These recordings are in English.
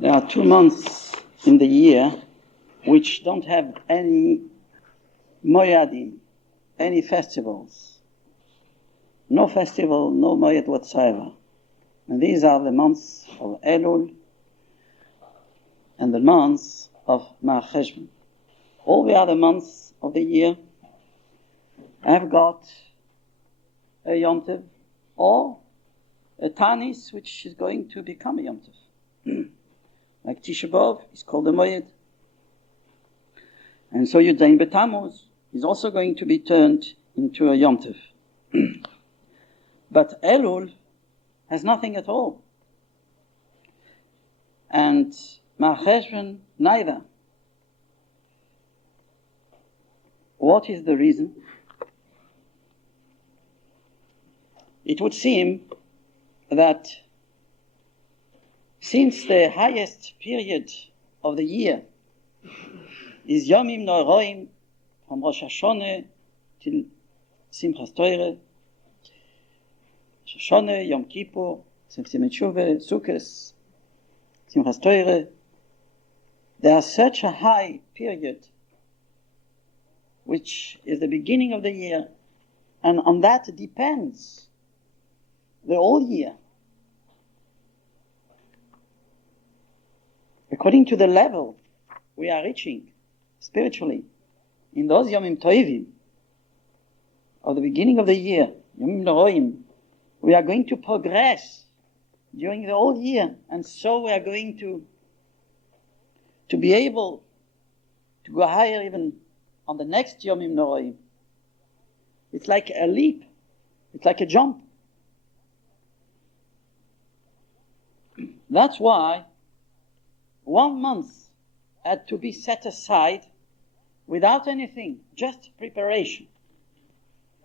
There are 2 months in the year which don't have any moyadim, any festivals. No festival, no moyad whatsoever. And these are the months of Elul and the months of Mar Cheshvan. All the other months of the year have got a Yom Tov or a Tanis which is going to become a Yom Tov. Like Tisha B'Av is called a Moyed. And so Yudain B'Tammuz is also going to be turned into a Yom Tov. But Elul has nothing at all. And Mar Cheshvan neither. What is the reason? It would seem that since the highest period of the year is Yomim Nooroim, from Rosh Hashanah till Simchas Torah, Rosh Hashanah, Yom Kippur, Simchat Tshuva, Sukkot, Simchas Torah, there is such a high period which is the beginning of the year, and on that depends the whole year. According to the level we are reaching spiritually in those Yomim Tovim of the beginning of the year, Yomim Nooroim, we are going to progress during the whole year, and so we are going to be able to go higher even on the next Yomim Nooroim. It's like a leap, it's like a jump. That's why 1 month had to be set aside without anything, just preparation.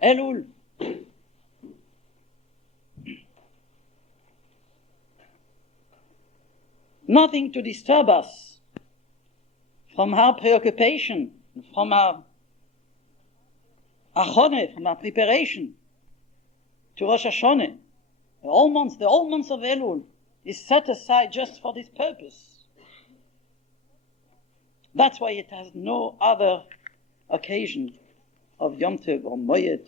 Elul. Nothing to disturb us from our preoccupation, from our achone, from our preparation to Rosh Hashanah. The whole month of Elul is set aside just for this purpose. That's why it has no other occasion of Yom Tov or Moyed.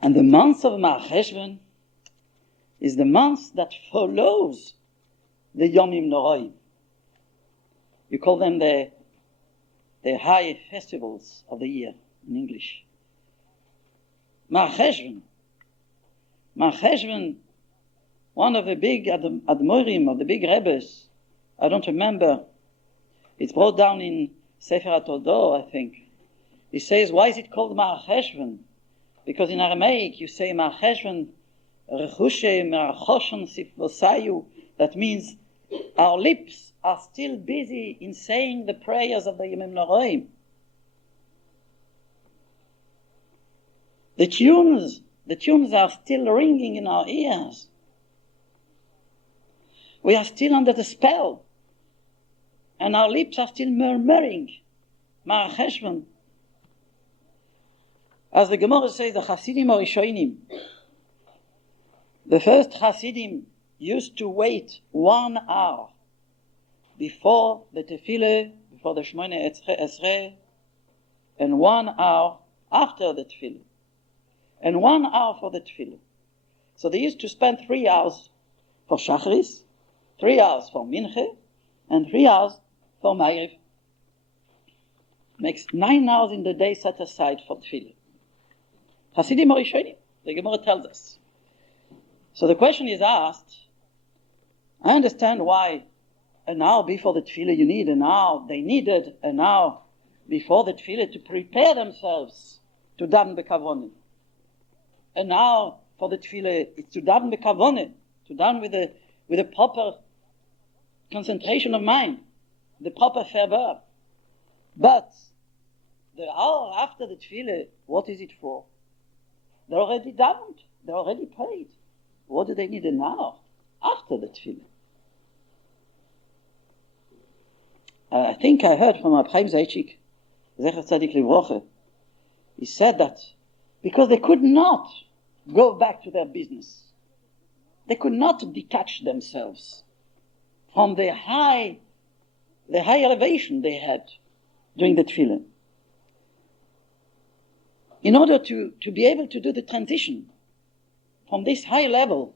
And the month of Mar Cheshvan is the month that follows the Yomim Nooroim. You call them the high festivals of the year in English. Mar Cheshvan. Mar Cheshvan, one of the big Admorim of the big Rebbes, I don't remember, it's brought down in Sefer HaToldo, I think. He says, why is it called Mar Cheshvan? Because in Aramaic you say Mar Cheshvan, Rechushe Merachoshan Siflosayu, that means our lips are still busy in saying the prayers of the Yomim Nooroim. The tunes are still ringing in our ears. We are still under the spell, and our lips are still murmuring, Mar Cheshvan. As the Gemara says, the Hasidim or Rishonim, the first Hasidim used to wait 1 hour before the Tefillah, before the Shemone Esrei, and 1 hour after the Tefillah, and 1 hour for the Tefillah. So they used to spend 3 hours for Shacharis, 3 hours for Minche, and 3 hours for Ma'ariv. Makes 9 hours in the day set aside for Tefillah. Hasidim or Rishonim, the Gemara tells us. So the question is asked, I understand why an hour before the Tefillah you need an hour. They needed an hour before the Tefillah to prepare themselves to daven b'kavoneh. An hour for the Tefillah is to daven b'kavoneh, to daven with a proper concentration of mind, the proper fervor. But the hour after the Tefillah, what is it for? They're already davened, they're already prayed. What do they need an hour after the Tefillah? I think I heard from Chaim Zaychik, Zecher Tzadik Livroche, he said that because they could not go back to their business. they could not detach themselves from the high elevation they had during the tefillah. In order to be able to do the transition from this high level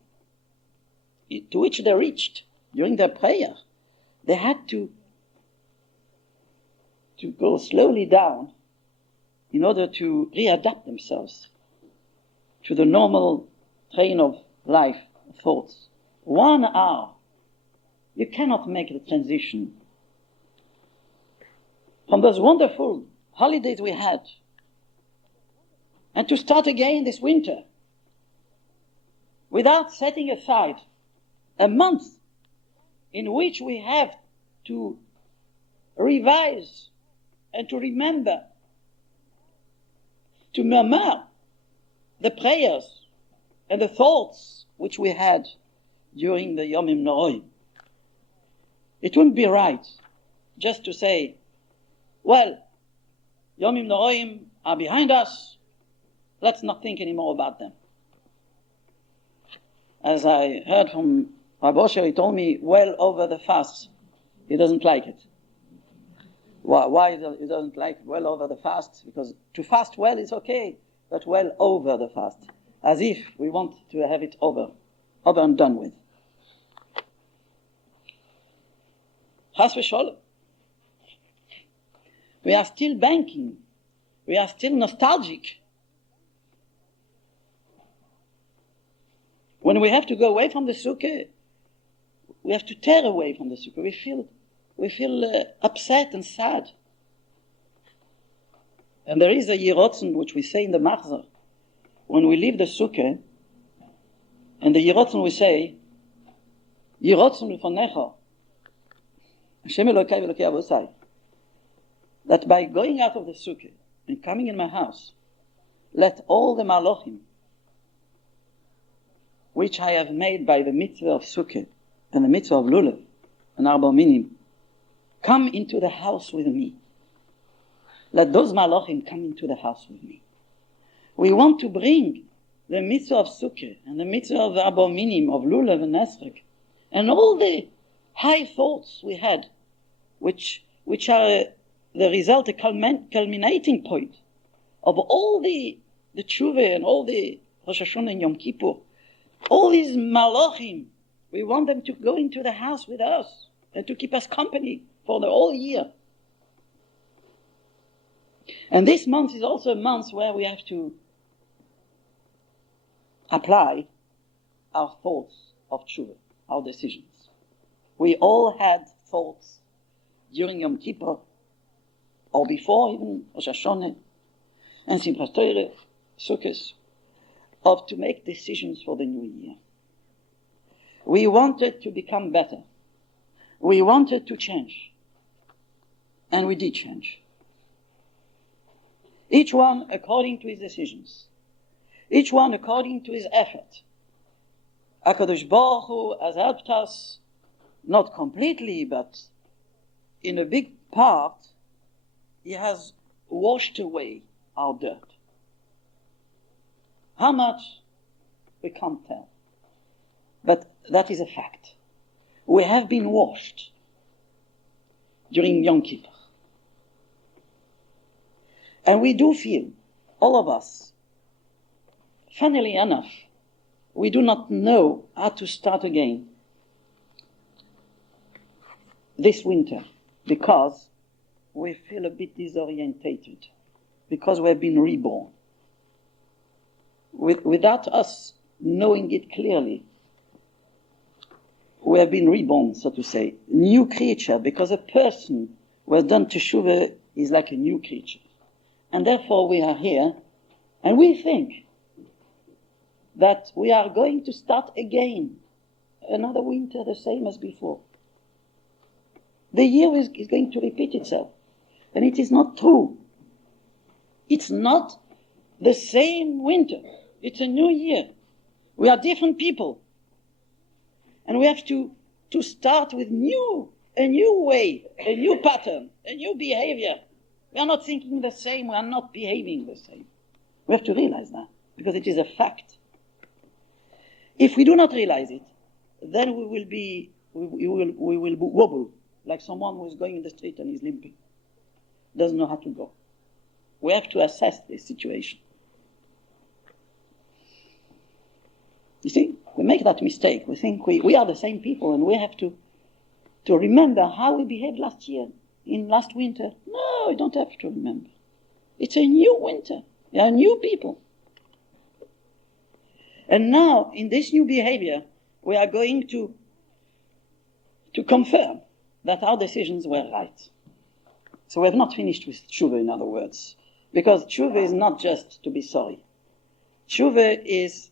to which they reached during their prayer, they had to go slowly down in order to readapt themselves to the normal train of life, thoughts. 1 hour. You cannot make the transition from those wonderful holidays we had and to start again this winter without setting aside a month in which we have to revise and to remember, to murmur the prayers and the thoughts which we had during the Yomim Noraim. It wouldn't be right just to say, well, Yomim Noraim are behind us, let's not think anymore about them. As I heard from Rabbi Osher, he told me, well over the fast, he doesn't like it. Why he doesn't like well over the fast? Because to fast well is okay, but well over the fast, as if we want to have it over and done with. Chas v'sholom. We are still banking. We are still nostalgic. When we have to go away from the sukkah, we have to tear away from the sukkah. We feel upset and sad. And there is a yirotzen which we say in the machzor. When we leave the sukkah, and the yirotzen we say, yirotzen l'fonecha, Hashem Elokai v'Elokei Avosai, that by going out of the sukkah and coming in my house, let all the malochim which I have made by the mitzvah of sukkah and the mitzvah of lulav and arba minim come into the house with me. Let those malachim come into the house with me. We want to bring the mitzvah of sukkah and the mitzvah of arba minim, of lulav and esrog, and all the high thoughts we had, which are the result, a culminating point of all the tshuva and all the Rosh Hashanah and Yom Kippur. All these malachim, we want them to go into the house with us and to keep us company for the whole year. And this month is also a month where we have to apply our thoughts of tshuva, our decisions. We all had thoughts during Yom Kippur, or before even Rosh Hashanah and Simchas Torah, Sukkot, of to make decisions for the new year. We wanted to become better. We wanted to change. And we did change. Each one according to his decisions. Each one according to his effort. HaKadosh Baruch Hu has helped us, not completely, but in a big part, he has washed away our dirt. How much? We can't tell. But that is a fact. We have been washed during Yom Kippur. And we do feel, all of us, funnily enough, we do not know how to start again this winter because we feel a bit disorientated, because we have been reborn. Without us knowing it clearly, we have been reborn, so to say, new creature, because a person who has done teshuvah is like a new creature. And therefore we are here, and we think that we are going to start again, another winter the same as before. The year is going to repeat itself, and it is not true. It's not the same winter. It's a new year. We are different people. And we have to start with a new way, a new pattern, a new behavior. We are not thinking the same. We are not behaving the same. We have to realize that, because it is a fact. If we do not realize it, then we will wobble like someone who is going in the street and is limping, doesn't know how to go. We have to assess this situation. You see, we make that mistake. We think we are the same people, and we have to remember how we behaved last winter. No, you don't have to remember. It's a new winter. We are new people. And now, in this new behavior, we are going to confirm that our decisions were right. So we have not finished with tshuva, in other words. Because tshuva is not just to be sorry. Tshuva is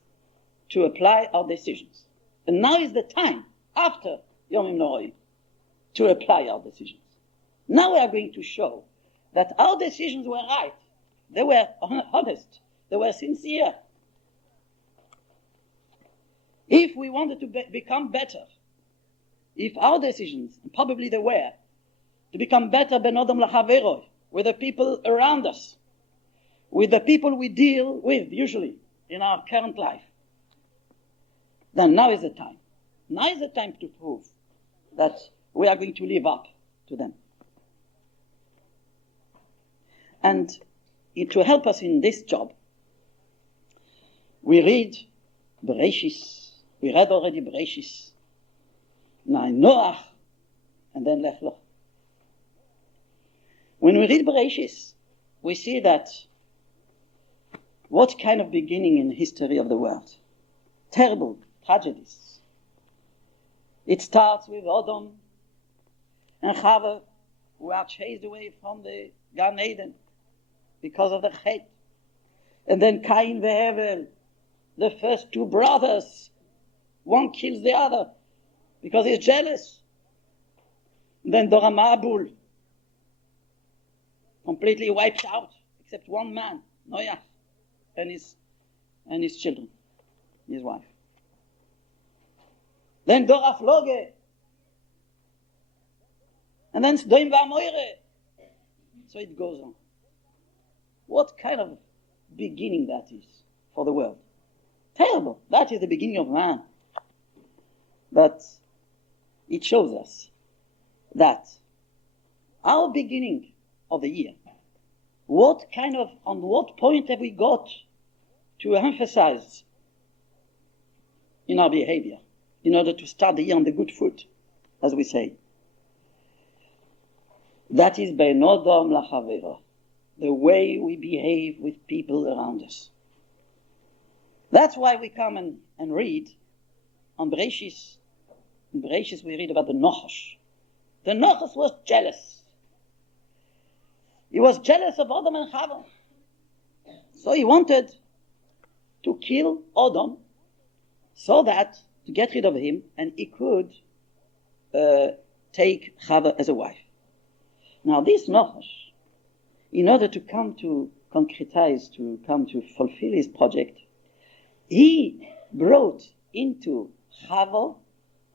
to apply our decisions. And now is the time, after Yomim Noroi, to apply our decisions. Now we are going to show that our decisions were right. They were honest. They were sincere. If we wanted to become better, if our decisions, and probably they were, to become better ben odom lachaveroi, with the people around us, with the people we deal with, usually, in our current life, then now is the time. Now is the time to prove that we are going to live up to them. And to help us in this job, we read Bereshis. We read already Bereshis. Now Noach, and then Lech Lecha. When we read Bereshis, we see that what kind of beginning in the history of the world. Terrible tragedies. It starts with Adam and Chava, who are chased away from the Gan Eden because of the Chet. And then Cain and Hevel, the first two brothers, one kills the other because he's jealous. And then Dora Mabul, completely wiped out, except one man, Noach, and his children, his wife. Then Dora Floge, and then Sdoim V'Amoire. So it goes on. What kind of beginning that is for the world? Terrible. That is the beginning of man. But it shows us that our beginning of the year, on what point have we got to emphasize in our behavior in order to start the year on the good foot, as we say? That is ben odom lachavero, the way we behave with people around us. That's why we come and read on Bereshis. In Bereshis we read about the Nochash. The Nochash was jealous. He was jealous of Adam and Chava. So he wanted to kill Adam so that, to get rid of him, and he could take Chava as a wife. Now this Nochash, in order to come to concretize, to come to fulfill his project, he brought into Chava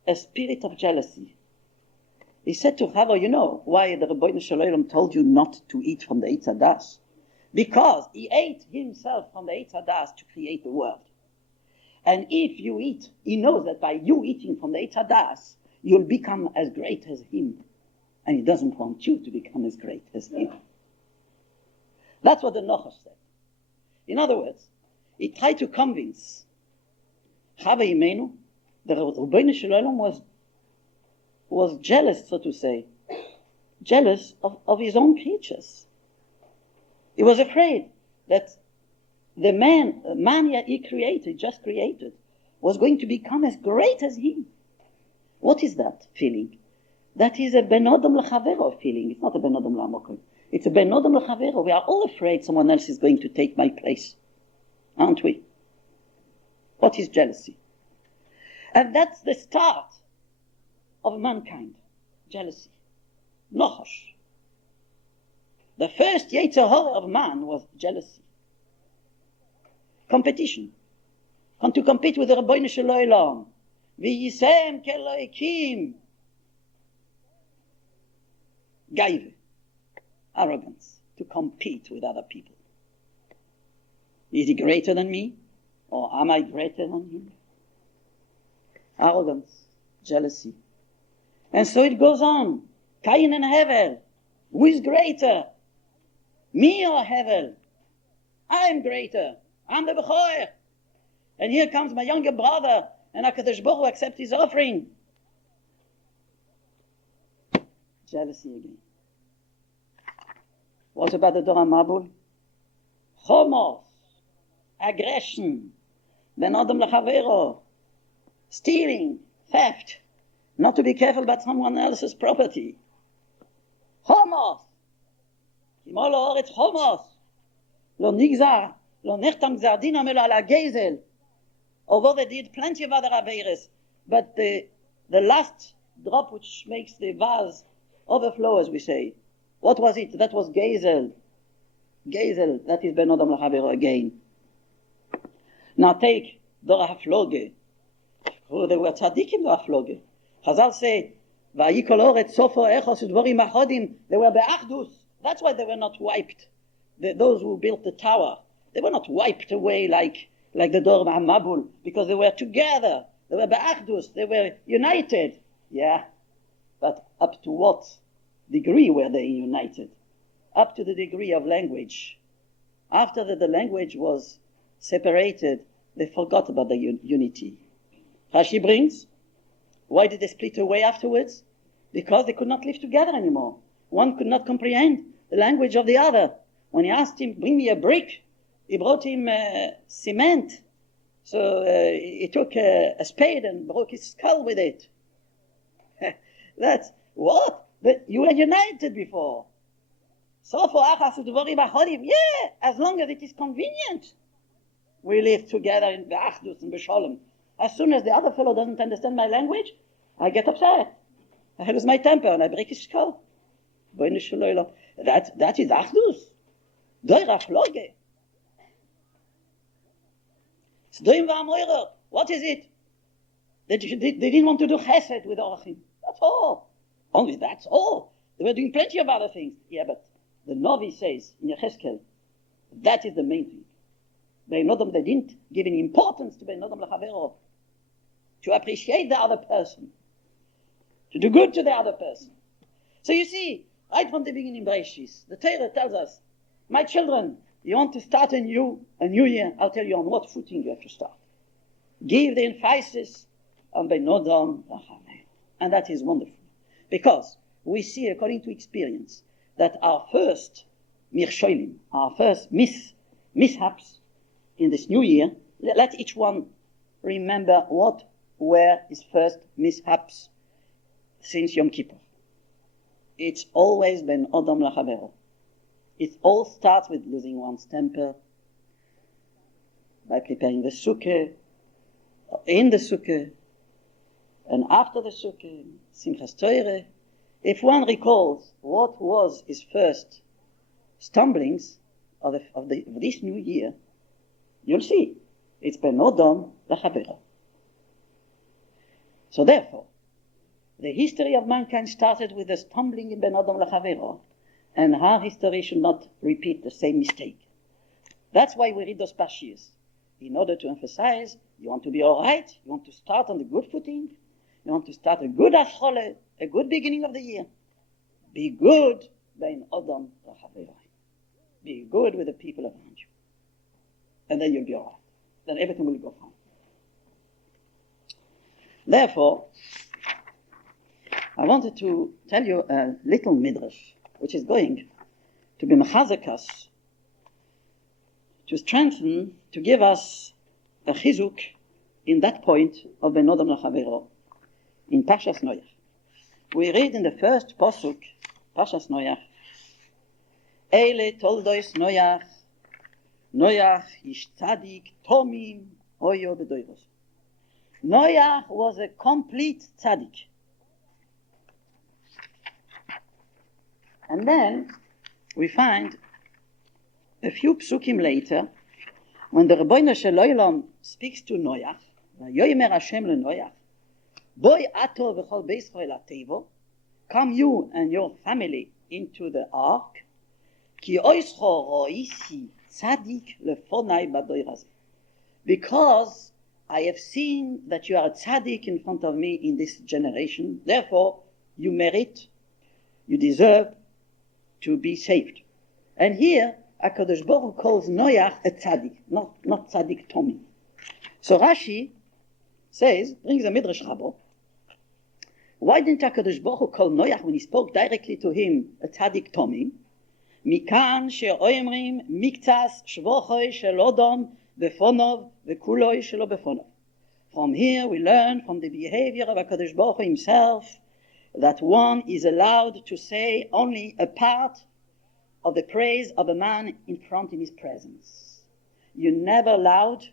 a spirit of jealousy. He said to Chava, you know why the Rebbeinu Shalom told you not to eat from the Eitz Hadas? Because he ate himself from the Eitz Hadas to create the world. And if you eat, he knows that by you eating from the Eitz Hadas, you'll become as great as him. And he doesn't want you to become as great as him. That's what the Nochash said. In other words, he tried to convince Chava Imenu, the Rebbeinu Shalom was jealous, so to say, jealous of his own creatures. He was afraid that the man he just created, was going to become as great as him. What is that feeling? That is a ben odom lechavero feeling. It's not a ben odom la'amokim. It's a ben odom lechavero. We are all afraid someone else is going to take my place, aren't we? What is jealousy? And that's the start of mankind. Jealousy. Nochash. The first Yetzer Hara of man was jealousy. Competition. And to compete with the Rebbeinu Shalom. V'yisem keloikim. Gaive. Arrogance. To compete with other people. Is he greater than me? Or am I greater than him? arrogance, jealousy. And so it goes on. Cain and Hevel. Who is greater? Me or Hevel? I'm greater. I'm the Bechor. And here comes my younger brother, and HaKadosh Baruch Hu accepts his offering. Jealousy again. What about the Torah Mabul? Chomos, aggression, ben Adam lechavero, stealing, theft, not to be careful about someone else's property. Chomos, kimol haaretz chomos, lo nigzar, lo nechtam gzar din amelo ala gezel. Although they did plenty of other averes, but the last drop which makes the vase overflow, as we say, what was it? That was gezel. Gezel, that is ben Adam lechavero again. Now take Dor HaFloge. Oh, they were tzaddikim, Dor HaFloge. Chazal say, Vayikol Oretz Sofo Echos Udvorim Achodim. They were be'achdus. That's why they were not wiped. Those who built the tower, they were not wiped away like the Dor HaMabul, because they were together. They were be'achdus. They were united. Yeah, but up to what degree were they united? Up to the degree of language. After the language was separated, they forgot about the unity. Rashi brings, why did they split away afterwards? Because they could not live together anymore. One could not comprehend the language of the other. When he asked him, bring me a brick, he brought him cement. So he took a spade and broke his skull with it. That's what? But you were united before. So for achas udvorim achodim, yeah, as long as it is convenient, we live together in be'achdus and b'sholem. As soon as the other fellow doesn't understand my language, I get upset. I lose my temper and I break his skull. That is achdus. Dor HaFloge. Sdoim v'amoirer. What is it? They didn't want to do chesed with orachim. That's all. Only that's all. They were doing plenty of other things. Yeah, but the Novi says in Yecheskel, that is the main thing. They didn't give any importance to Ben Adam lechavero, to appreciate the other person, to do good to the other person. So you see, right from the beginning, Bereshis, the Torah tells us, my children, you want to start a new year, I'll tell you on what footing you have to start. Give the emphasis on Ben Adam lechavero. And that is wonderful. Because we see, according to experience, that our first mirsholim, our first mishaps in this new year, let each one remember what were his first mishaps since Yom Kippur. It's always ben Adam lechavero. It all starts with losing one's temper, by preparing the sukkah, in the sukkah, and after the sukkah, Simchas Torah. If one recalls what was his first stumblings of this new year, you'll see it's ben Adam lechavero. So therefore, the history of mankind started with the stumbling in ben Adam lechavero, and our history should not repeat the same mistake. That's why we read those parshiyos, in order to emphasize, you want to be all right, you want to start on the good footing, you want to start a good achole, a good beginning of the year. Be good ben Adam lechavero. Be good with the people around you. And then you'll be all right. Then everything will go fine. Therefore, I wanted to tell you a little midrash, which is going to be mechazekas, to strengthen, to give us a chizuk in that point of ben Adam lechavero, in Parshas Noach. We read in the first posuk, Parshas Noach, Eile toldois Noach, Noach ish tzadik tomim oyo bedoiros. Noach was a complete tzaddik. And then we find a few psukim later, when the Rebbeinu Shel Olam speaks to Noach, Yomer Hashem le Noach, Boy ato v'chol beis Yisrael atevo, come you and your family into the ark, ki oischo roisi tzadik lefonai badoir hazeh. Because I have seen that you are a tzaddik in front of me in this generation. Therefore, you merit, you deserve to be saved. And here, HaKadosh Baruch Hu calls Noach a tzaddik, not tzaddik Tommy. So Rashi says, brings a Midrash Rabo, why didn't HaKadosh Baruch Hu call Noach when he spoke directly to him a tzaddik Tommy? Mikan she'oimrim miktas shvochoi shel odom befonov vekuloi shelo befonov. From here we learn from the behavior of HaKadosh Baruch Hu himself that one is allowed to say only a part of the praise of a man in front in his presence. You're never allowed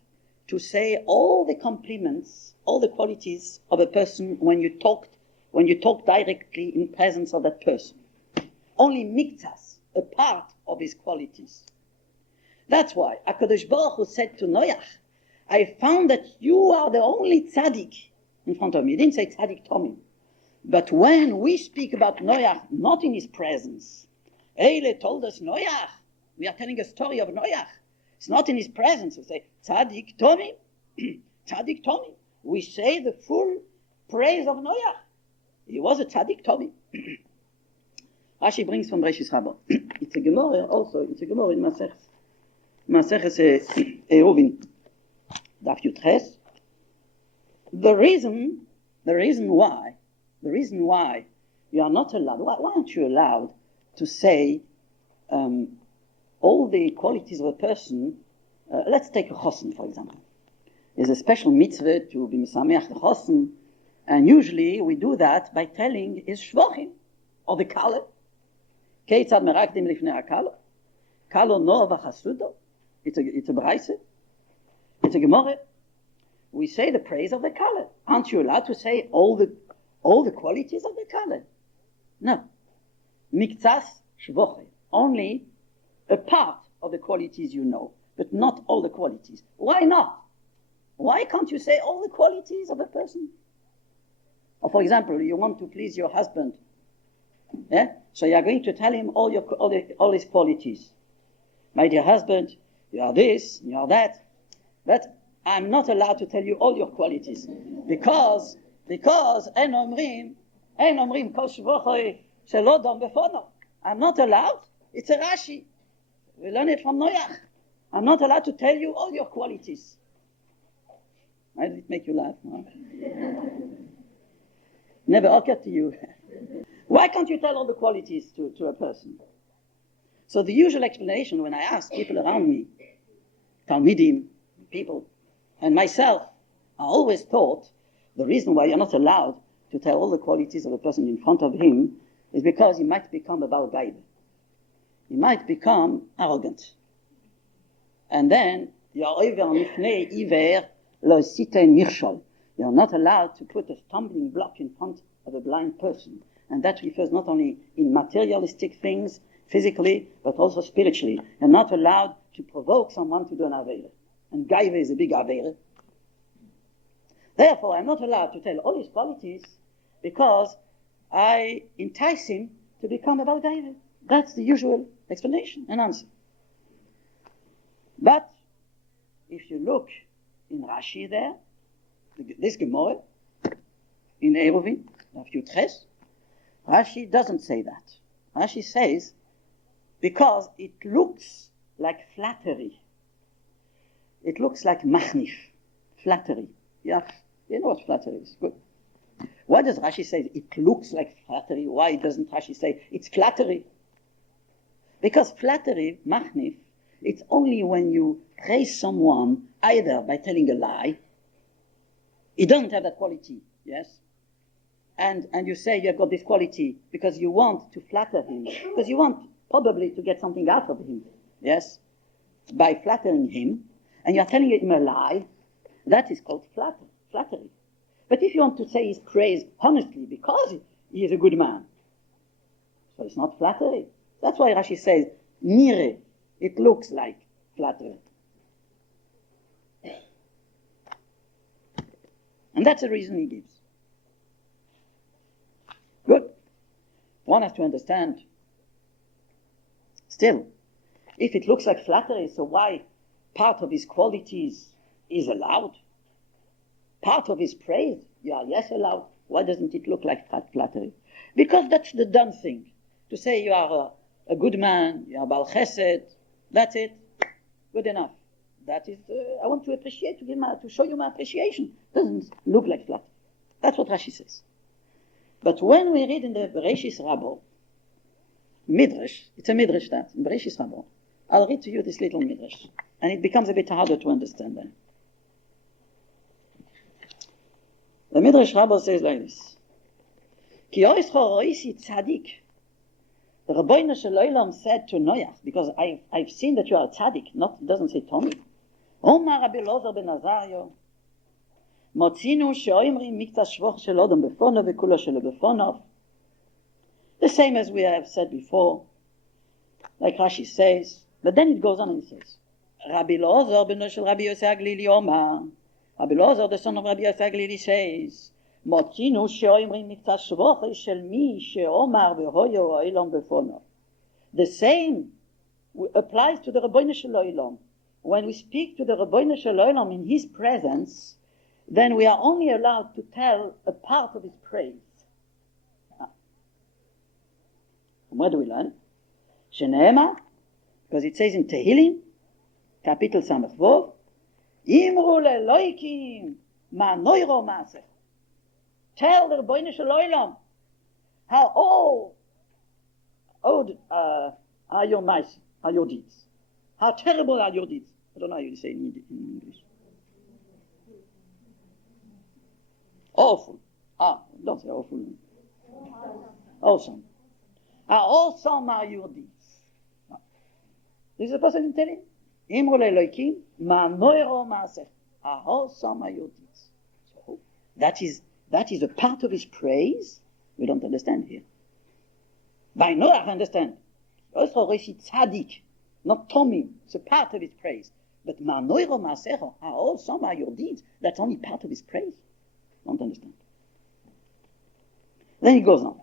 to say all the compliments, all the qualities of a person when you talk directly in presence of that person. Only miktas, a part of his qualities. That's why HaKadosh Baruch Hu said to Noach, I found that you are the only tzaddik in front of me. He didn't say tzaddik Tommy. But when we speak about Noach, not in his presence, Eile told us Noach. We are telling a story of Noach. It's not in his presence. We say, tzaddik Tommy, tzaddik Tommy. We say the full praise of Noach. He was a tzaddik Tommy. Rashi brings from Reshis Rabbo. It's a Gemara also. It's a Gemara in Maseches Eruvin. Daf Yutes. The reason why you are not allowed, why aren't you allowed to say all the qualities of a person? Let's take a chosen, for example. There's a special mitzvah to be mesameach the chosen, and usually we do that by telling his shvochim, or the kala. Keitzad merakdim lifnei hakala. Kalo no v'chasudo. It's a braise. It's a gemara. We say the praise of the kala. Aren't you allowed to say all the qualities of the kala? No. Miktas shvochim. Only a part of the qualities you know, but not all the qualities. Why not? Why can't you say all the qualities of a person? Or for example, you want to please your husband. Yeah? So you are going to tell him all his qualities. My dear husband, you are this, you are that. But I'm not allowed to tell you all your qualities. Because en omrim kol shvochoi shel odom befono. I'm not allowed. It's a Rashi. We learn it from Noach. I'm not allowed to tell you all your qualities. Why did it make you laugh? Huh? Never occurred to you. Why can't you tell all the qualities to a person? So the usual explanation when I ask people around me, Talmidim, people, and myself, I always thought the reason why you're not allowed to tell all the qualities of a person in front of him is because he might become a Baal Gaiva. He might become arrogant. And then, you're not allowed to put a stumbling block in front of a blind person. And that refers not only in materialistic things, physically, but also spiritually. You're not allowed to provoke someone to do an Aveira. And Gaiva is a big Aveira. Therefore, I'm not allowed to tell all his qualities because I entice him to become a Baal Gaiva. That's the usual explanation and answer. But if you look in Rashi there, this Gemara, in Eruvin, Daf Yutes, Rashi doesn't say that. Rashi says, because it looks like flattery. It looks like machnif, flattery. Yeah, you know what flattery is. Good. Why does Rashi say it looks like flattery? Why doesn't Rashi say it's flattery? Because flattery, machnif, it's only when you praise someone either by telling a lie, he doesn't have that quality, yes? And you say you have got this quality because you want to flatter him, because you want probably to get something out of him, yes? By flattering him, and you are telling him a lie, that is called flattery. But if you want to say his praise honestly because he is a good man, so it's not flattery. That's why Rashi says, nire, it looks like flattery. And that's the reason he gives. Good. One has to understand. Still, if it looks like flattery, so why part of his qualities is allowed? part of his praise, you are yes allowed. Why doesn't it look like flattery? Because that's the done thing. To say you are a good man, you are Baal Chesed, that's it, good enough. That is, I want to appreciate, to show you my appreciation. Doesn't look like flattery. That's what Rashi says. But when we read in the Bereshis Rabbah, Midrash, it's a Midrash that, in Bereshis Rabbah, I'll read to you this little Midrash, and it becomes a bit harder to understand then. The Midrash Rabbah says like this: Ki ois choroisi tzadik. The Rabbeinu Shel Olam said to Noach, because I've seen that you are a tzaddik, it doesn't say Tommy. Omar Rabbi Elazar ben Azario, motzinu she'oimrim miktas shvoch shel odom befonov v'kulo shelo befonov. The same as we have said before, like Rashi says, but then it goes on and it says, Rabbi Elazar ben Shel Rabbi Yosef Aglili Omar. Rabbi Elazar, the son of Rabbi Yosef Aglili, says, motzinu she'oimrim miktas shvoch shel mi she'omar v'hoyo oilom befonov. The same applies to the Rabbeinu Shel Olam. When we speak to the Rabbeinu Shel Olam in his presence, then we are only allowed to tell a part of his praise. From where do we learn? Sheneema, because it says in Tehillim, Kapitel Samach Vov, Imru leloikim ma noiro maasech. Tell the Rabbeinu Shel Olam how old are your mice, are your deeds. How terrible are your deeds. I don't know how you say in English. Awful. Don't say awful. Awesome. How awesome are your deeds. This is a person in telling. Imru leloikim ma noiro maasech. How awesome are your deeds. So that is a part of his praise. We don't understand here. By Noach, I understand. Also, tzaddik, not Tommy. It's a part of his praise. But ma noiro maasech, how awesome are your deeds. That's only part of his praise. Don't understand. Then he goes on.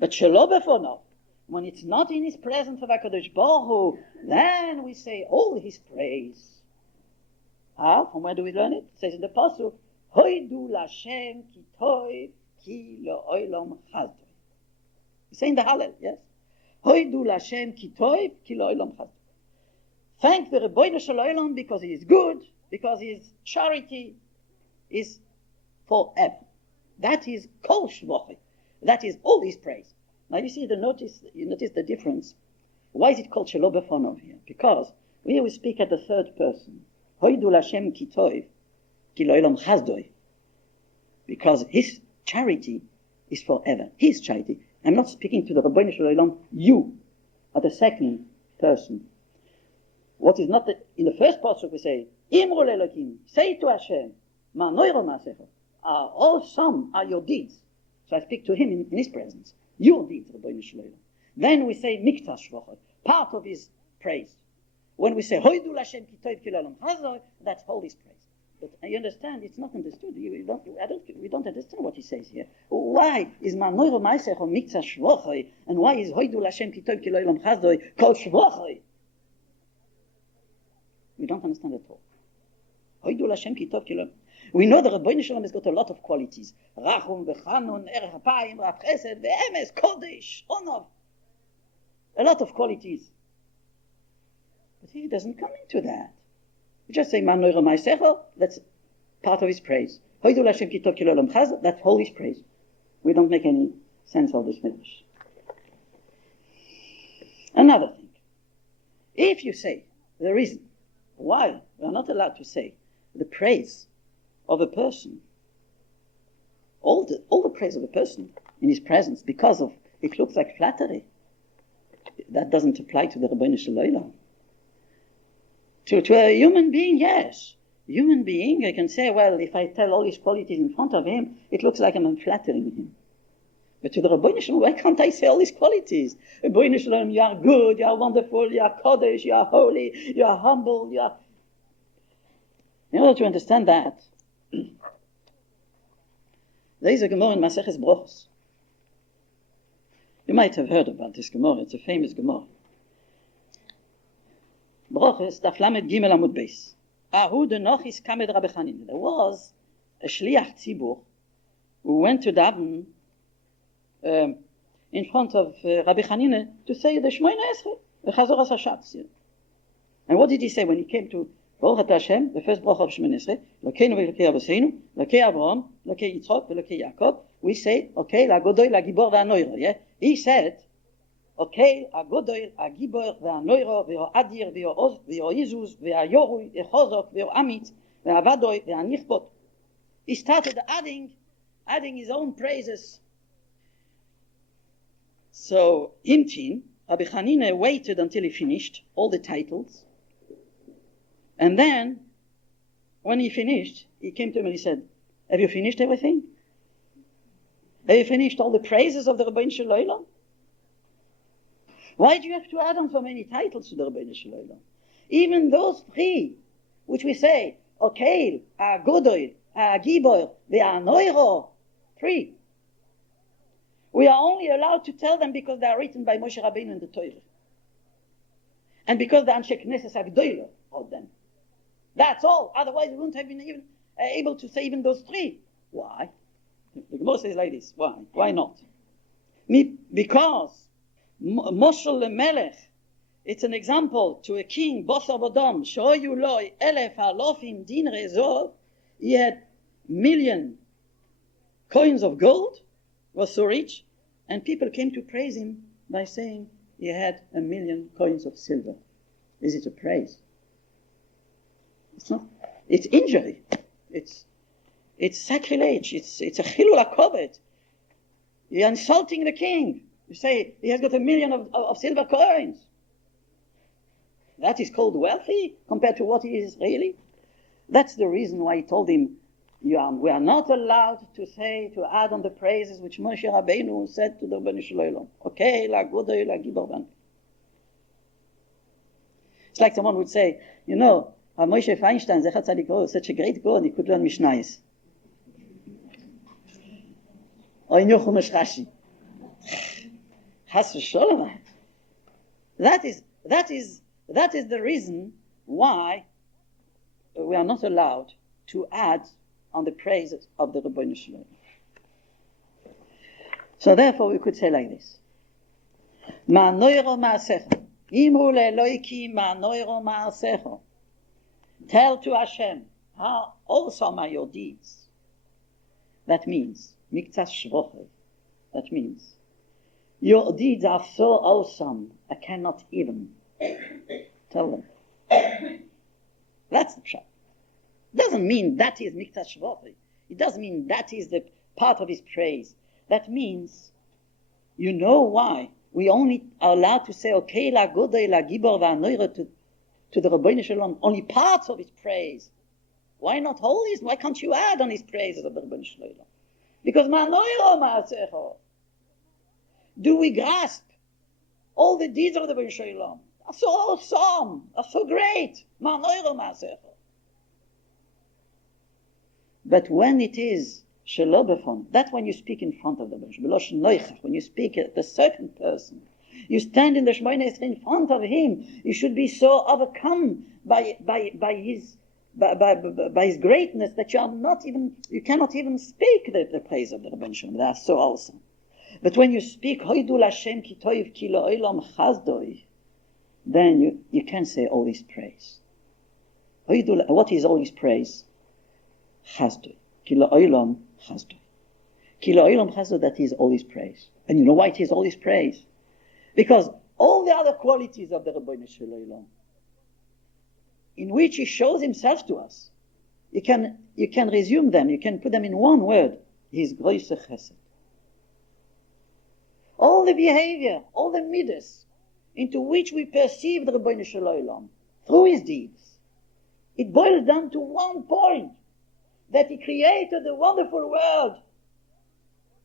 But shelo befonov, when it's not in his presence of HaKadosh Baruch Hu, then we say all his praise. How? From where do we learn it? It says in the Pasuk, Hoidu Lashem ki toiv ki lo'olam chazdoi. We say in the Hallel, yes? Hoidu Lashem ki toiv ki lo'olam chazdoi. Thank the Rabbeinu Shel Olam because he is good, because his charity is forever. That is kol shvochi. That is all his praise. Now you see, you notice the difference. Why is it called shelo befonov here? Because here we speak at the third person. Hoidu Lashem ki toiv ki lo'olam chazdoi. Because his charity is forever. His charity. I'm not speaking to the Rabbeinu Shel Olam, you, at the second person. What is not in the first pasuk we say, Imru lelokim, say to Hashem, ma noiro maasecha, awesome are your deeds. So I speak to him in his presence. Your deeds, Rabbeinu Shel Olam. Then we say miktas shvochot, part of his praise. When we say hoidu Lashem ki toiv ki lo'olam chazdoi, that's all his praise. But you understand, it's not understood. We don't understand what he says here. Why is ma noiro maasecha miktas shvochot, and why is hoidu Lashem ki toiv ki lo'olam chazdoi kol shvochot? We don't understand at all. We know that Rabbeinu Shalom has got a lot of qualities. Rachum, V'chanun, Erech Hapayim, Rav Chesed, Ve'emes, Kodesh, Honor. A lot of qualities. But he doesn't come into that. We just say, Man Noira Ma'asecha, that's part of his praise. Hoidu Lashem Ki Tov Ki Lo'olam Chaz, that's all his praise. We don't make any sense of this midrash. Another thing. If you say the reason why we are not allowed to say the praise of a person, all the praise of a person in his presence, because of it looks like flattery, that doesn't apply to the Rabbeinu Shel Olam. To a human being, yes. Human being, I can say, well, if I tell all his qualities in front of him, it looks like I'm flattering him. But to the Rabbeinu Shalom, why can't I say all these qualities? Rabbeinu Shalom, you are good, you are wonderful, you are Kodesh, you are holy, you are humble, you are... In order to understand that, there is a Gemara in Maseches Brochos. You might have heard about this Gemara, it's a famous Gemara. Brochos, Daf Lamed Gimel Amud Beis. Ahu de Nochis Kamed Rabbi Chanina. There was a shliach tzibur who went to daven in front of Rabbi Hanina to say the Shmoyne Esrei, the Chazoras HaShatz. And what did he say when he came to Baruch Atah Hashem, the first bracha of Shmoyne Esrei? Lokeinu v'Elokei Avosseinu, Lokei Avraham, Lokei Yitzchak, v'Lokei Yaakov. We say, okay, Lagodoy, Lagibor, v'Anoiro. Yeah, he said, okay, Agodoy, Agibor, v'Anoiro, v'Adir, v'Oz, v'Yizuz, v'Yorui, v'Chozok, v'Amitz, v'Avadoy, v'Anichbot. He started adding his own praises. So, Imtin, Rabbi Hanina waited until he finished all the titles. And then, when he finished, he came to him and he said, have you finished everything? Have you finished all the praises of the Rebbeinu Shel Olam? Why do you have to add on so many titles to the Rebbeinu Shel Olam? Even those three, which we say, Okeil, Agodoy, Agibor, Ve'anoiro, three. We are only allowed to tell them because they are written by Moshe Rabbeinu in the Torah. And because the Anshe Knesset Agdolah of them. That's all. Otherwise we wouldn't have been even able to say even those three. Why? The Gemara says like this. Why? Why not? Because Moshel Lemelech, it's an example to a king, Bosar Bodom, Shoyu Loi, Elef Halofim Din Rezov, he had 1,000,000 coins of gold, was so rich, and people came to praise him by saying he had 1,000,000 coins of silver. Is it a praise? It's not. It's injury. It's sacrilege. It's a chilul hakoved. You're insulting the king. You say he has got 1,000,000 of silver coins. That is called wealthy compared to what he is really. That's the reason why he told him, we are not allowed to add on the praises which Moshe Rabbeinu said to the Rebbeinu Shel Olam. Okay, la godoy, la gibor. It's like someone would say, Moshe Feinstein, Zecher Tzadik Rosh, such a great God, he could learn Mishnayos. Or in Yochumesh Rashi. Chas v'sholom. That is the reason why we are not allowed to add on the praises of the Rebbeinu Shel Olam. So therefore we could say like this. Ma'anoiro ma'asecho. Imru le'eloiki ma'anoiro ma'asecho. Tell to Hashem how awesome are your deeds. That means, miktas shvochei. That means, your deeds are so awesome, I cannot even tell them. That's the pshat. It doesn't mean that is miktas shvochei. It doesn't mean that is the part of his praise. That means, you know why we only are allowed to say, okay, la godei, la gibor, va'anoiro to the Rebbeinu Shel Olam, only parts of his praise. Why not all his? Why can't you add on his praises of the Rebbeinu Shel Olam? Because ma'anoiro ma'asecho. Do we grasp all the deeds of the Rebbeinu Shel Olam? Are so awesome, are so great. Ma'anoiro ma'asecho. But when it is shelo befon, that's when you speak in front of the Rebbeinu Shel Olam. When you speak at the second person, you stand in the Shmoyne Esrei in front of him. You should be so overcome by his greatness that you cannot even speak the praise of the Rebbeinu Shel Olam. They are so awesome. But when you speak Hoidul Hashem ki toiv ki lo olam chazdoi, then you can say all his praise. What is all his praise? Chazdoi. Ki lo olam chazdoi. Ki lo olam chazdoi, that is all his praise. And you know why it is all his praise? Because all the other qualities of the Rebbeinu Shel Olam, in which he shows himself to us, you can resume them, you can put them in one word, his groise chesed. All the behavior, all the midas, into which we perceive the Rebbeinu Shel Olam, through his deeds, it boils down to one point, that he created the wonderful world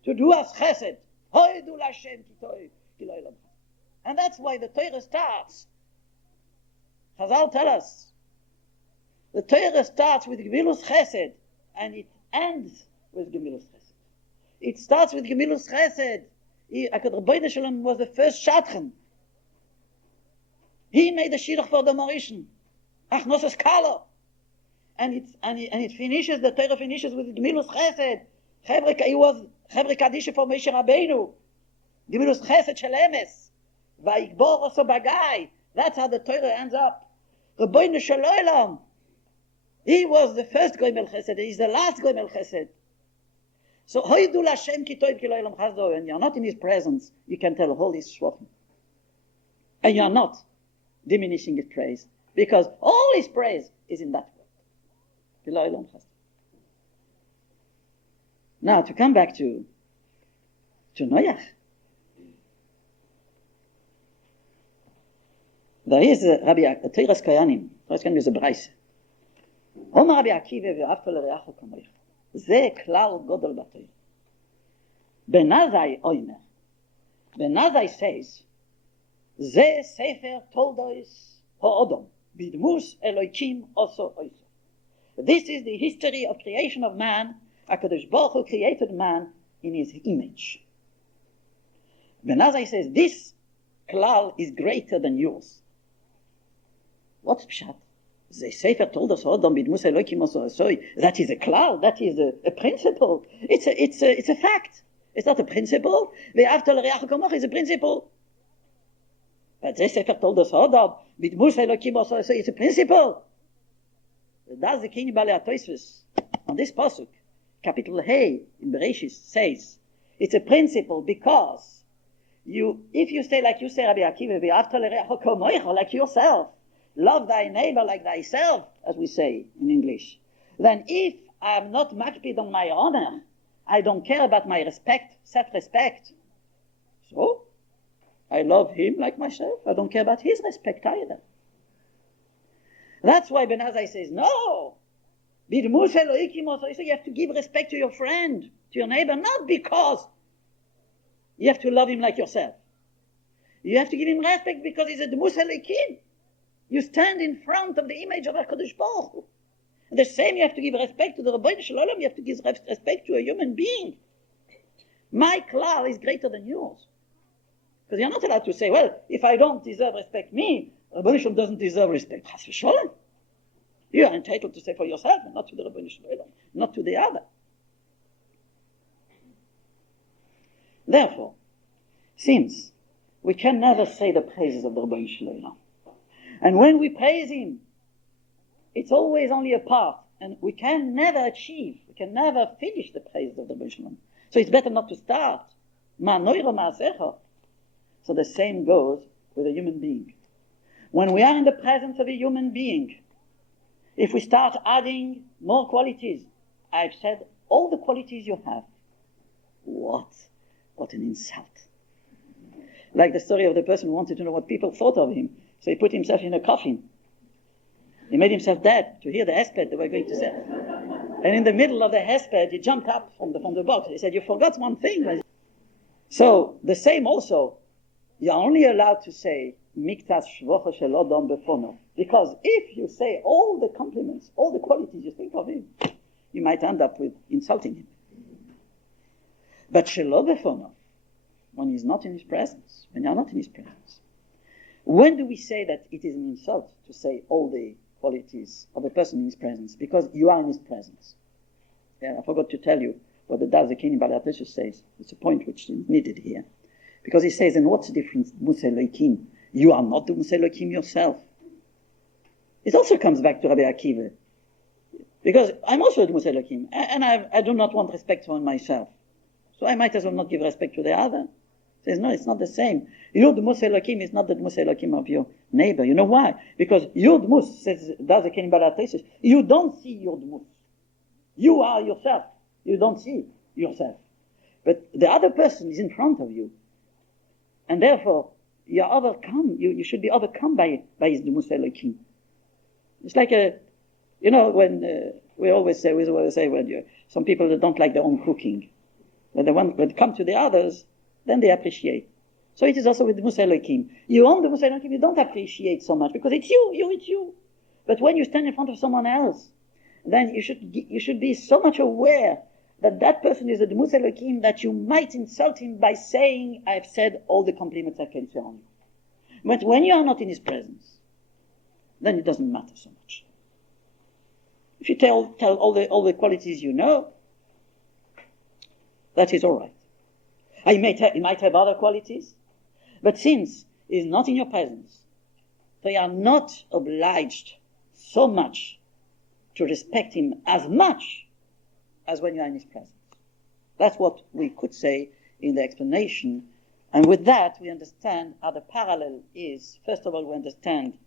to do us chesed. Hoidul Hashem ki toiv ki lo olam. And that's why the Torah starts. Chazal tell us, the Torah starts with Gemilus Chesed, and it ends with Gemilus Chesed. It starts with Gemilus Chesed. Rebbeinu Shel Olam was the first Shadchan. He made the Shidduch for the Mauritian, Achnosos Kalo. and it finishes, the Torah finishes with Gmilus Chesed. He was Chevre Kadisha for Moshe Rabbeinu. Gmilus Chesed Shel Emes. Vayikbor Oso Bagai. That's how the Torah ends up. Rabbeinu Shalom. He was the first Goimel Chesed. He's the last Goimel Chesed. So, Hoidu Lashem Ki Toiv Ki Lo Elam Chazdo. And you're not in his presence, you can tell all his shvachim. And you're not diminishing his praise, because all his praise is in that word. Ki Lo Elam Chazdo. Now, to come back to Noach. There is Rabbi Teres Koyanim. Teres Koyanim is a Braise. Omer Rabbi Akiva ve'afto l'reacho kamoich. Ze klal godol b'Torah. Benazai oimer. Benazai says, Ze sefer toldois ha'odom bidmus Elokim oso oiso. This is the history of creation of man. HaKadosh Baruch Hu created man in his image. Benazai says, this klal is greater than yours. What's pshat? The Sefer told us, that is a klal, that is a principle. It's a fact. It's not a principle. It's a principle. But the Sefer told us, it's a principle. That's the King Balei HaTosfos on this pasuk, capital Hey in Bereshis, says it's a principle because if you say like you say, Rabbi Akiva, like yourself, love thy neighbor like thyself, as we say in English, then if I'm not makpid on my honor, I don't care about my respect, self-respect. So, I love him like myself. I don't care about his respect either. That's why Ben Azai says, no. You have to give respect to your friend, to your neighbor, not because you have to love him like yourself. You have to give him respect because he's a Dmus Elokim. You stand in front of the image of HaKadosh Baruch Hu. The same, you have to give respect to the Rabbeinu Shalom. You have to give respect to a human being. My klal is greater than yours. Because you're not allowed to say, well, if I don't deserve respect, Rabbeinu Shalom doesn't deserve respect. Chas v'sholem. You are entitled to say for yourself, and not to the Rabbeinu Shalom, not to the other. Therefore, since we can never say the praises of the Rabbeinu Shalom, and when we praise him, it's always only a part, and we can never finish the praises of the Rabbeinu Shalom. So it's better not to start. So the same goes with a human being. When we are in the presence of a human being, if we start adding more qualities, I've said all the qualities you have. What an insult. Like the story of the person who wanted to know what people thought of him. So he put himself in a coffin. He made himself dead to hear the hesped they were going to say. And in the middle of the hesped, he jumped up from the box. He said, you forgot one thing. So the same also, you're only allowed to say, Miktas shvocha shel odom befono. Because if you say all the compliments, all the qualities you think of him, you might end up with insulting him. But shelo befono, when he's not in his presence, when you're not in his presence, when do we say that it is an insult to say all the qualities of a person in his presence? Because you are in his presence. Yeah, I forgot to tell you what the Daz King Balei HaTosfos says. It's a point which is needed here. Because he says, and what's the difference, Dmus Elokim? You are not the Dmus Elokim yourself. It also comes back to Rabbi Akiva. Because I'm also a Dmus Elokim, and I do not want respect for myself. So I might as well not give respect to the other. He says, no, it's not the same. Your Dmus Elokim is not the Dmus Elokim of your neighbor. You know why? Because your Dmus, says Daz King Balei HaTosfos, you don't see your Dmus. You are yourself. You don't see yourself. But the other person is in front of you. And therefore, you are overcome. You should be overcome by his Dmus Elokim. It's like when we always say when some people that don't like their own cooking, when they come to the others, then they appreciate. So it is also with Dmus Elokim. You own the Dmus Elokim, you don't appreciate so much because it's you. But when you stand in front of someone else, then you should be so much aware that person is a Dmus Elokim that you might insult him by saying, I've said all the compliments I can say on you. But when you are not in his presence, then it doesn't matter so much. If you tell all the qualities you know, that is all right. You might have other qualities, but since he is not in your presence, so you are not obliged so much to respect him as much as when you are in his presence. That's what we could say in the explanation. And with that, we understand how the parallel is. First of all, we understand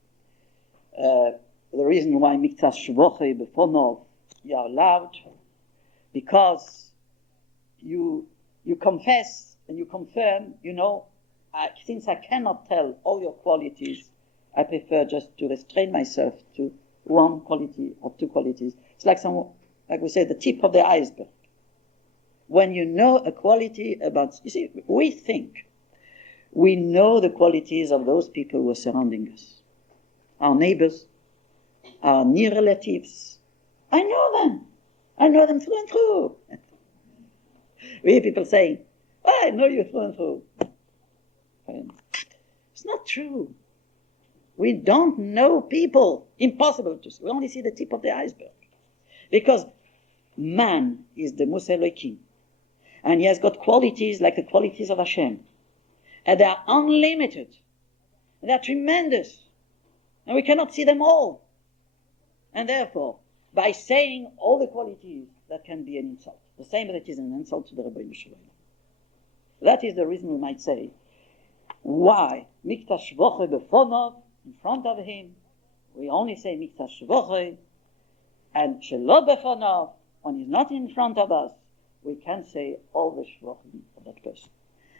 the reason why Miktas Shvochei Befonov you are allowed, because you confess and you confirm, since I cannot tell all your qualities, I prefer just to restrain myself to one quality or two qualities. It's like we say, the tip of the iceberg. When you know a quality about, you see, we think we know the qualities of those people who are surrounding us. Our neighbors, our near relatives. I know them through and through. We hear people saying, I know you through and through. It's not true. We don't know people. Impossible to see. We only see the tip of the iceberg. Because man is the Musa Elohim. And he has got qualities like the qualities of Hashem. And they are unlimited. And they are tremendous. And we cannot see them all. And therefore, by saying all the qualities, that can be an insult. The same that it is an insult to the Rebbeinu Shalom. That is the reason we might say, why Miktas Shvochei Befonov, in front of him, we only say Miktas Shvochei, and Shelo Befonov, when he's not in front of us, we can say all the Shvochim of that person.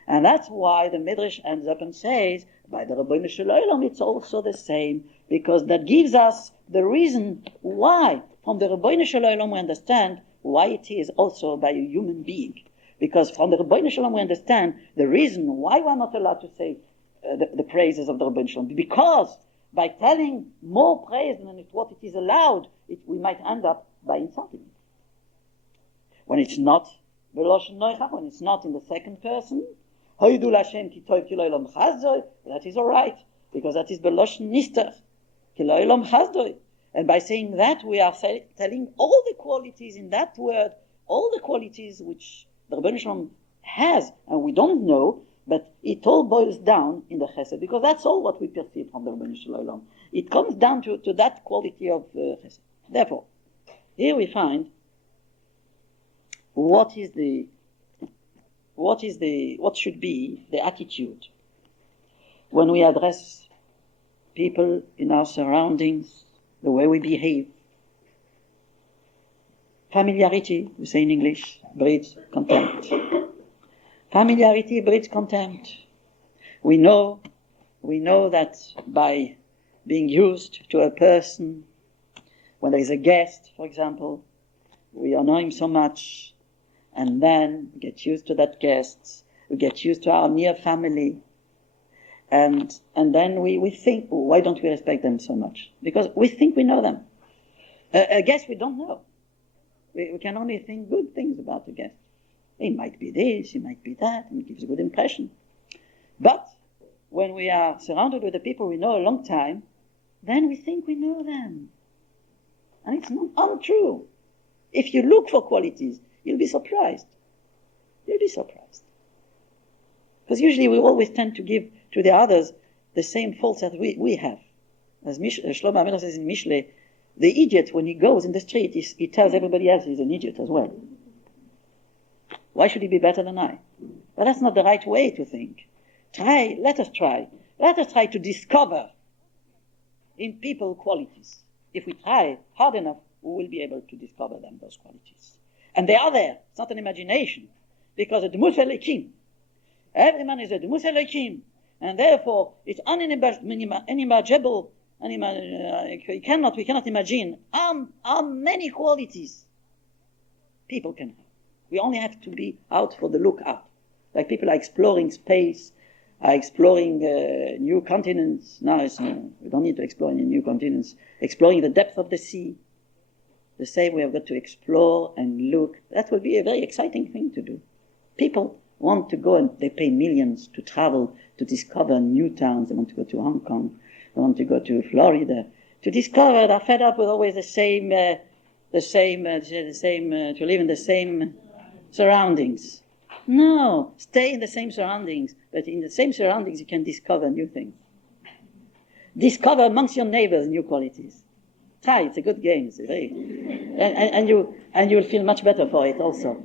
And that's why the Midrash ends up and says, by the Rebbeinu Shalom, it's also the same, because that gives us the reason why, from the Rebbeinu Shalom, we understand why it is also by a human being. Because from the Rebbeinu Shalom, we understand the reason why we are not allowed to say the praises of the Rebbeinu Shalom. Because by telling more praise than what it is allowed, we might end up by insulting it. When it's not B'loshen Noichach, when it's not in the second person, that is all right, because that is B'loshen Nister, and by saying that, we are telling all the qualities in that word, all the qualities which the Rebbeinu Shalom has, and we don't know, but it all boils down in the Chesed, because that's all what we perceive from the Rebbeinu Shalom. It comes down to that quality of Chesed. Therefore, here we find what should be the attitude when we address people in our surroundings, the way we behave. Familiarity, we say in English, breeds contempt. Familiarity breeds contempt. We know that by being used to a person, when there is a guest, for example, we honor him so much, and then we get used to that guest, we get used to our near family, and then we think, why don't we respect them so much? Because we think we know them. A guest we don't know. We can only think good things about the guest. He might be this, he might be that, and he gives a good impression. But when we are surrounded with the people we know a long time, then we think we know them. And it's not untrue. If you look for qualities, you'll be surprised. You'll be surprised. Because usually we always tend to give to the others the same faults that we have. As Shlomo HaMelech says in Mishle, the idiot, when he goes in the street, he tells everybody else he's an idiot as well. Why should he be better than I? But that's not the right way to think. Let us try to discover in people qualities. If we try hard enough, we will be able to discover them, those qualities. And they are there. It's not an imagination. Because a Dmus Elokim, every man is a Dmus Elokim, and therefore it's unimaginable. We cannot imagine how many qualities people can have. We only have to be out for the lookout. Like people are exploring space, are exploring new continents. Now we don't need to explore any new continents. Exploring the depth of the sea. The same we have got to explore and look. That will be a very exciting thing to do. People want to go and they pay millions to travel, to discover new towns. They want to go to Hong Kong. They want to go to Florida. To discover, they're fed up with always the to live in the same surroundings. No, stay in the same surroundings, but in the same surroundings you can discover new things. Discover amongst your neighbors new qualities. Try, it's a good game. It's a very, and you'll feel much better for it also.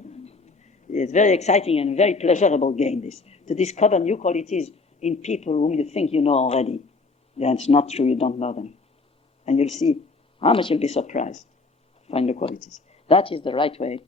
It's very exciting and very pleasurable game, this, to discover new qualities in people whom you think you know already. Yeah, it's not true, you don't know them. And you'll see how much you'll be surprised to find the qualities. That is the right way